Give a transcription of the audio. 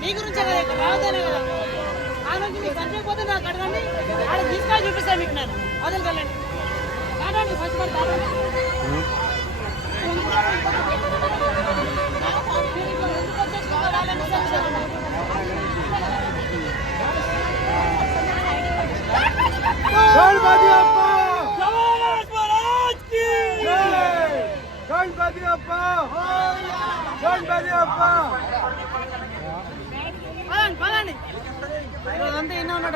మీ గురించే కదా ఇక్కడ రావద్దనే కదా ఆ నుంచి మీకు చనిపోతే నాకు అడగండి ఆడ తీసుకొని చూపిస్తాను మీకు నేను వదలగలండి కాదండి ఫస్ట్ పడి కాదండి పదండి అదంతా ఎన్నో